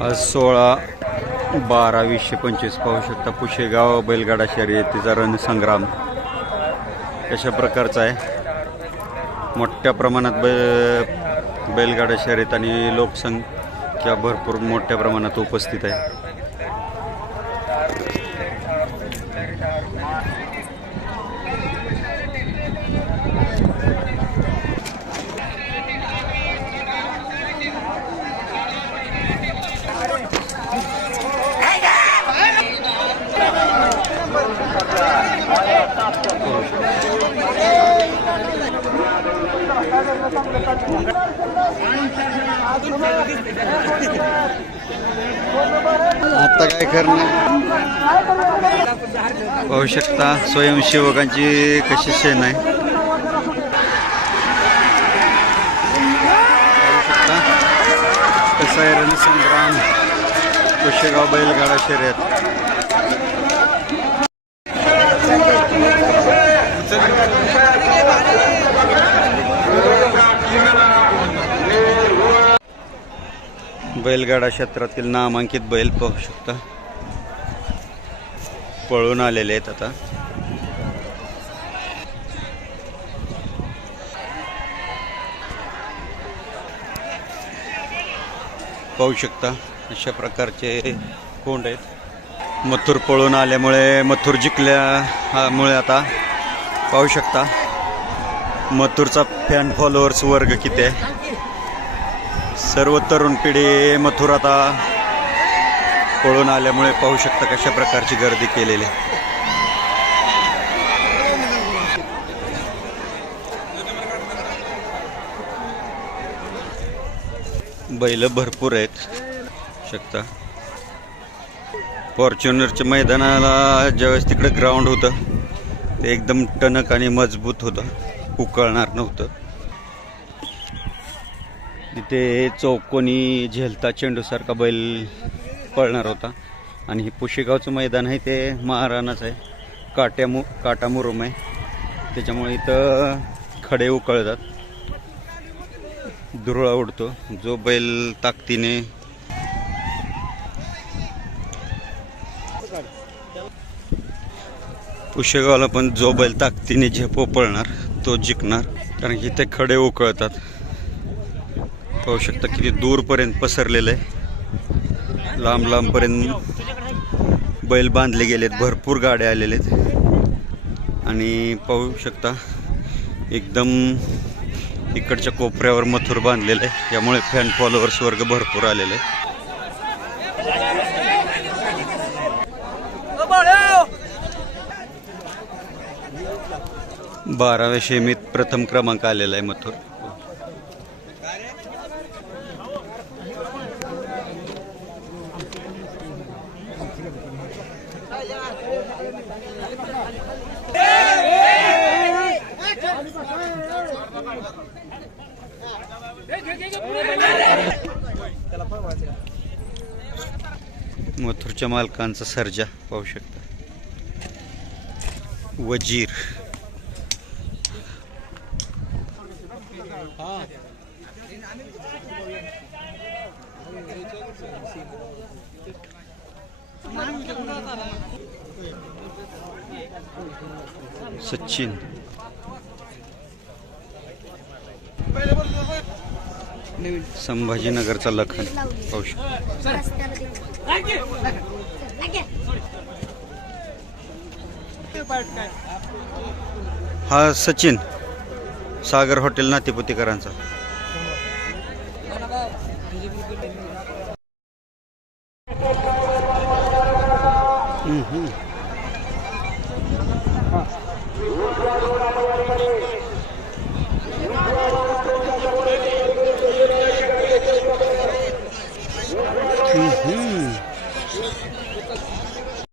आज 16/12/2025 पाहू शकता पुशेगाव बैलगाडा शर्यतीचा रणसंग्राम कशा प्रकारचा आहे। मोठ्या प्रमाणात बैलगाडा शर्यत आणि लोकसंख्या भरपूर मोठ्या प्रमाणात उपस्थित आहे। आता काय करणार पाहू शकता स्वयंसेवकांची कशी सेना आहे। कसा आहे रणसंग्राम पुशेगाव बैलगाडा शर्यत। बैलगाडा क्षेत्रातील नामांकित बैल पाहू शकता पळून आलेले आहेत। आता पाहू शकता अशा प्रकारचे कोंड आहेत। मथुर पळून आल्यामुळे मथुर जिंकल्यामुळे आता पाहू शकता मथुरचा फॅन फॉलोअर्स वर्ग किती आहे। सर्व तरुण पिढी मथुर आता पळून आल्यामुळे पाहू शकता कशा प्रकारची गर्दी केलेली आहे। बैल भरपूर आहेत शकता। फॉर्च्युनरच्या मैदानाला ज्यावेळेस तिकडे ग्राउंड होतं ते एकदम टणक आणि मजबूत होतं, उकळणार नव्हतं। तिथे चौकोनी झेलता चेंडूसारखा बैल पळणार होता आणि हे पुशेगावचं मैदान आहे ते महाराणाचं आहे, काटामुरुम आहे, त्याच्यामुळे इथं खडे उकळतात, दुरळा उडतो। जो बैल ताकदीने पुशेगावला पण जो बैल ताकदीने झेपो पळणार तो जिंकणार, कारण की ते खडे उकळतात। पाहू शकता किती दूरपर्यंत पसरलेलं आहे, लांब लांबपर्यंत बैल बांधले गेलेत, भरपूर गाड्या आलेले आहेत आणि पाहू शकता एकदम इकडच्या कोपऱ्यावर मथुर बांधलेलं आहे, यामुळे फॅन फॉलोअर्स वर्ग भरपूर आलेले आहे। 12व्या शेमीत प्रथम क्रमांक आलेला आहे मथुर। मथुरच्या मालकांचा सर्जा पाहू शकता, वजीर। सचिन, संभाजीनगरचा लखन पाहू शकता। हा सचिन सागर हॉटेल नातेपुतेकरांचा।